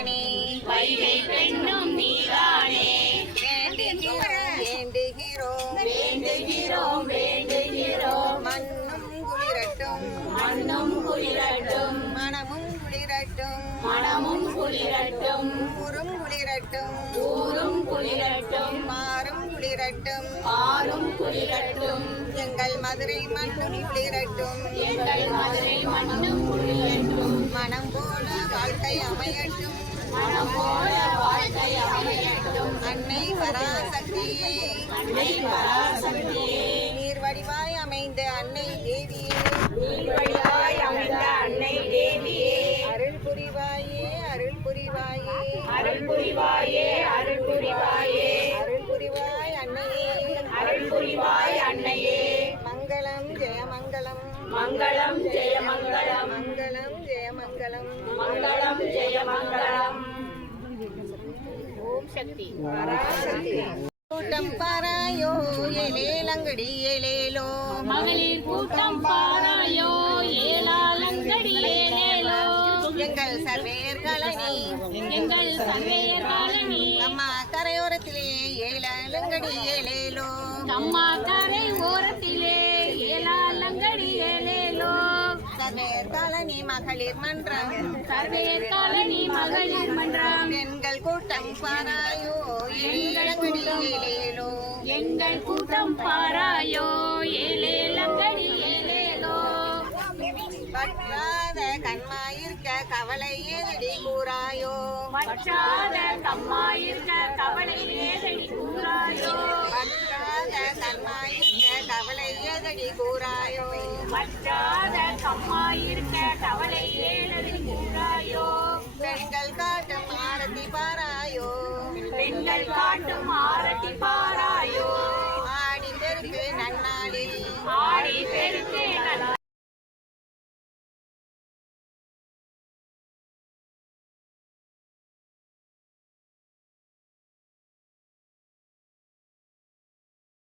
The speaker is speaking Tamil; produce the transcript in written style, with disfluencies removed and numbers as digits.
நீதானே வைகை பெண்ணும் நீதானே வேண்டுகிறோம் வேண்டுகிறோம் வேண்டுகிறோம் மண்ணும் குளிரட்டும் மண்ணும் குளிரட்டும் மனமும் குளிரட்டும் மனமும் குளிரட்டும் ஊரும் குளிரட்டும் ஊரும் குளிரட்டும் மாறும் குளிரட்டும் ஆறும் குளிரட்டும் எங்கள் மதுரை மண்ணும் குளிரட்டும் எங்கள் மதுரை மண்ணும் குளிரட்டும் மனம் போல வாழ்க்கை அமையட்டும் மனம் போல வாழ்க்கை அமையட்டும் அன்னை பராசக்தியே அன்னை பராசக்தியே நீர் வடிவாய் அமைந்த அன்னை தேவியே நீர்வழியாய் அமைந்த அன்னை தேவியே அருள் புரிவாயே அருள் புரிவாயே அருள் புரிவாயே அருள் புரிவாயே அருள் புரிவாய் அன்னையே அருள் புரிவாய் அன்னையே மங்களம் ஜெயமங்கலம் மங்களம் ஜெய மங்களம் மங்களம் ஜெயமங்கலம் மங்களம் ஜெய மங்களம். ஓம் சக்தி பராசக்தி கூட்டம் பாராயோ ஏலேலங்கடி ஏலேலோ மகளிர் கூட்டம் பாராயோ ஏலாலங்கடி ஏலேலோ எங்கள் சர்வேயர் கலனி எங்கள் சங்கையர் காலனி அம்மா கரையோரத்திலே ஏலேலங்கடி ஏலேலோ அம்மா கரை ஓரத்திலே ஏலாலங்கடி ஏலேலோ சர்வேயர் காலனி மகளிர் மன்றம் சர்வேயர் காலனி மகளிர் மன்றம் எங்கள் கூட்டம் பாராயோ ஏலேலங்கடி ஏலேலோ எங்கள் கூட்டம் பாராயோ ஏலேலங்கடி ஏலேலோ பற்றாத கண்மாயிருக்க கவலை ஏதடி கூறாயோ பற்றாத கம்மாயிருக்க கவலை ஏதடி கூறாயோ பற்றாத கண்மாயிருக்க கவலை ஏதடி கூறாயோ பற்றாத கம்மாயிருக்க கவலை ஏதடி கூறாயோ பெண்கள் காட்டும் ஆரத்தி பாராயோ பெண்கள் காட்டும் ஆரட்டி